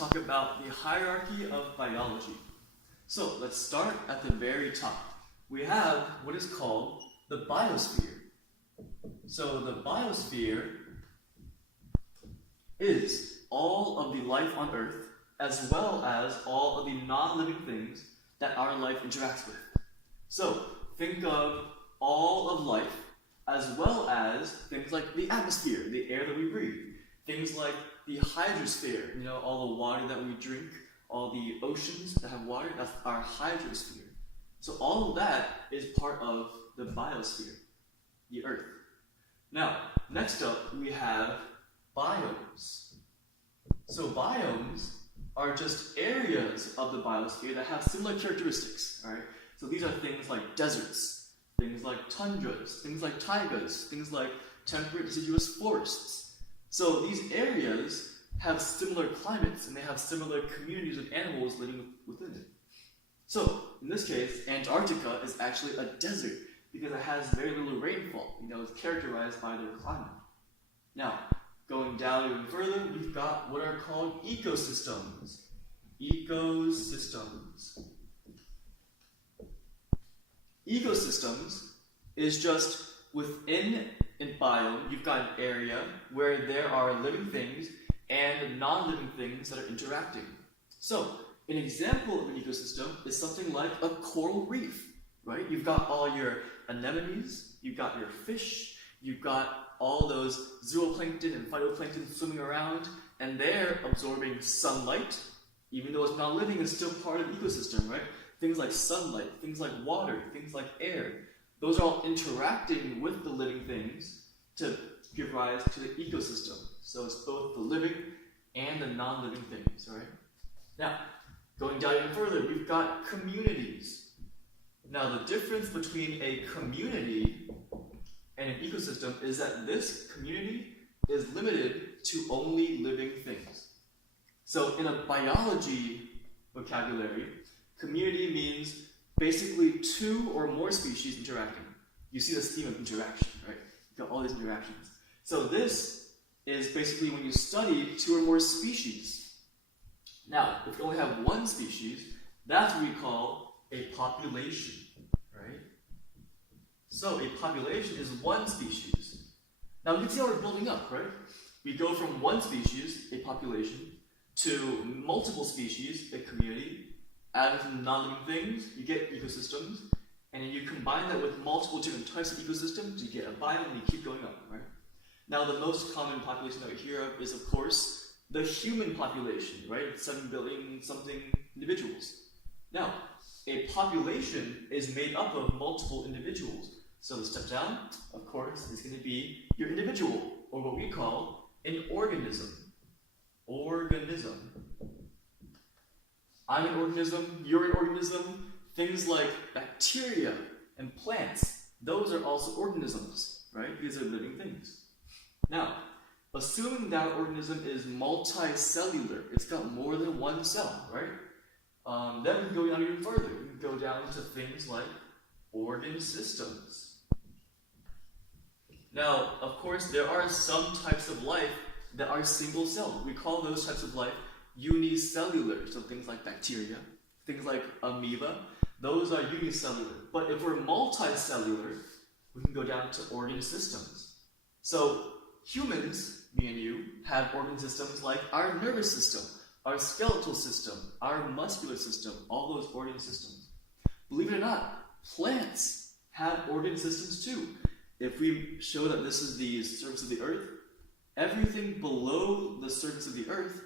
talk about the hierarchy of biology. So let's start at the very top. We have what is called the biosphere. So the biosphere is all of the life on Earth, as well as all of the non-living things that our life interacts with. So think of all of life, as well as things like the atmosphere, the air that we breathe, things like the hydrosphere, all the water that we drink, all the oceans that have water, that's our hydrosphere. So all of that is part of the biosphere, the Earth. Now, next up we have biomes. So biomes are just areas of the biosphere that have similar characteristics, all right? So these are things like deserts, things like tundras, things like taigas, things like temperate deciduous forests. So these areas have similar climates and they have similar communities of animals living within it. So in this case, Antarctica is actually a desert because it has very little rainfall. It's characterized by their climate. Now, going down even further, we've got what are called ecosystems. Ecosystems. Ecosystems is just within a biome, you've got an area where there are living things and non-living things that are interacting. So, an example of an ecosystem is something like a coral reef, right? You've got all your anemones, you've got your fish, you've got all those zooplankton and phytoplankton swimming around, and they're absorbing sunlight. Even though it's not living, it's still part of the ecosystem, right? Things like sunlight, things like water, things like air. Those are all interacting with the living things to give rise to the ecosystem. So it's both the living and the non-living things, right? Now, going down even further, we've got communities. Now, the difference between a community and an ecosystem is that this community is limited to only living things. So in a biology vocabulary, community means basically two or more species interacting. You see this theme of interaction, right? You've got all these interactions. So this is basically when you study two or more species. Now, if you only have one species, that's what we call a population, right? So a population is one species. Now you can see how we're building up, right? We go from one species, a population, to multiple species, a community. Add some non-living things, you get ecosystems, and then you combine that with multiple different types of ecosystems, you get a biome, and you keep going up, right? Now, the most common population that we hear of is, of course, the human population, right? 7 billion something individuals. Now, a population is made up of multiple individuals. So the step down, of course, is going to be your individual, or what we call an organism. Organism. I'm an organism, you're an organism. Things like bacteria and plants, those are also organisms, right? These are living things. Now, assuming that organism is multicellular, it's got more than one cell, right? Then we can go down even further. We can go down to things like organ systems. Now, of course, there are some types of life that are single-celled. We call those types of life unicellular. So things like bacteria, things like amoeba, those are unicellular. But if we're multicellular, we can go down to organ systems. So humans, me and you, have organ systems like our nervous system, our skeletal system, our muscular system, all those organ systems. Believe it or not, plants have organ systems too. If we show that this is the surface of the earth, everything below the surface of the earth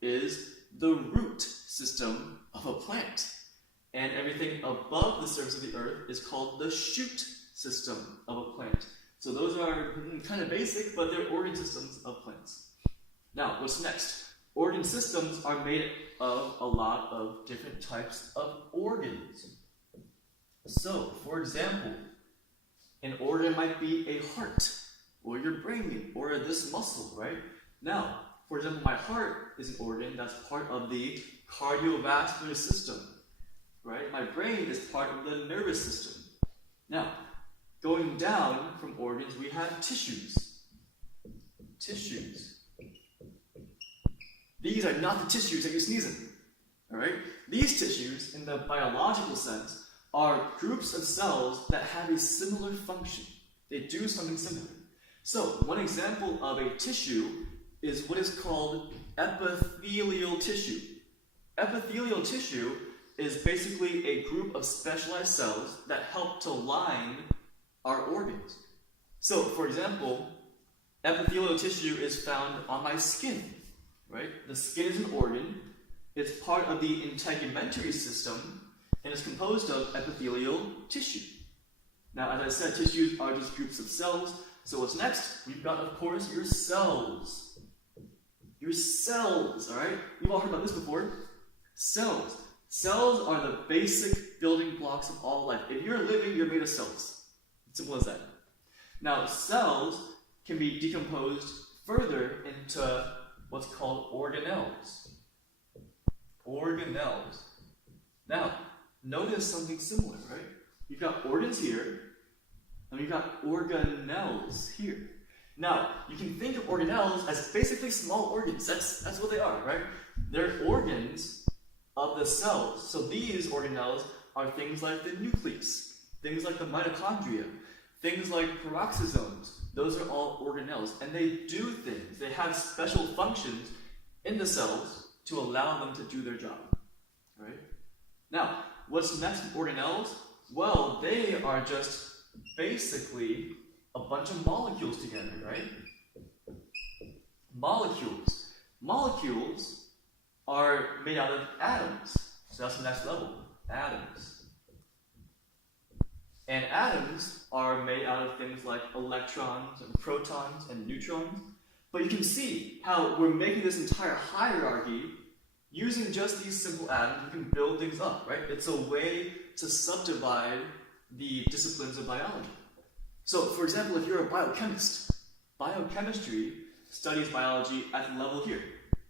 is the root system of a plant. And everything above the surface of the earth is called the shoot system of a plant. So those are kind of basic, but they're organ systems of plants. Now, what's next? Organ systems are made of a lot of different types of organs. So, for example, an organ might be a heart, or your brain, or this muscle, right? Now, for example, my heart is an organ that's part of the cardiovascular system, right? My brain is part of the nervous system. Now, going down from organs, we have tissues. Tissues. These are not the tissues that you sneeze in. Alright? These tissues, in the biological sense, are groups of cells that have a similar function. They do something similar. So, one example of a tissue is what is called epithelial tissue. Epithelial tissue is basically a group of specialized cells that help to line our organs. So, for example, epithelial tissue is found on my skin, right? The skin is an organ. It's part of the integumentary system, and is composed of epithelial tissue. Now, as I said, tissues are just groups of cells. So what's next? We've got, of course, your cells. Your cells, all right? You've all heard about this before. Cells. Cells are the basic building blocks of all life. If you're living, you're made of cells. Simple as that. Now, cells can be decomposed further into what's called organelles. Organelles. Now, notice something similar, right? You've got organs here, and we've got organelles here. Now, you can think of organelles as basically small organs. That's what they are, right? They're organs of the cells. So these organelles are things like the nucleus, things like the mitochondria, things like peroxisomes. Those are all organelles, and they do things. They have special functions in the cells to allow them to do their job, right? Now, what's next with organelles? Well, they are just basically a bunch of molecules together, right? Molecules. Molecules are made out of atoms. So that's the next level, atoms. And atoms are made out of things like electrons and protons and neutrons. But you can see how we're making this entire hierarchy using just these simple atoms. We can build things up, right? It's a way to subdivide the disciplines of biology. So, for example, if you're a biochemist, biochemistry studies biology at the level here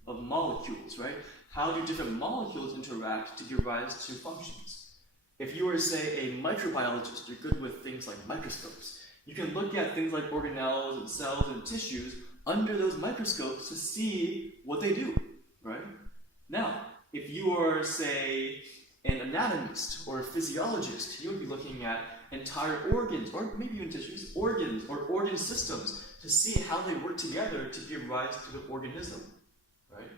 of molecules, right? How do different molecules interact to give rise to functions? If you were, say, a microbiologist, you're good with things like microscopes. You can look at things like organelles and cells and tissues under those microscopes to see what they do, right? Now, if you are, say, an anatomist or a physiologist, you would be looking at entire organs, or maybe even tissues, organs or organ systems to see how they work together to give rise to the organism, right?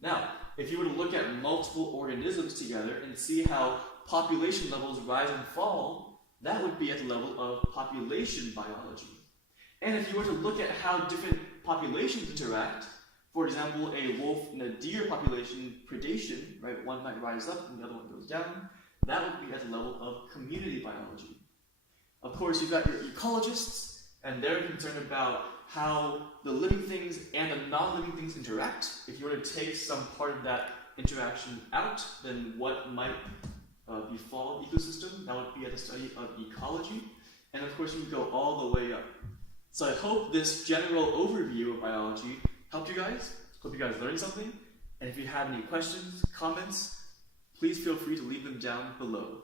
Now, if you were to look at multiple organisms together and see how population levels rise and fall, that would be at the level of population biology. And if you were to look at how different populations interact, for example, a wolf and a deer population predation, right? One might rise up and the other one goes down. That would be at the level of community biology. Of course, you've got your ecologists, and they're concerned about how the living things and the non-living things interact. If you were to take some part of that interaction out, then what might befall the ecosystem? That would be at the study of ecology. And of course, you can go all the way up. So I hope this general overview of biology helped you guys. Hope you guys learned something. And if you have any questions, comments, please feel free to leave them down below.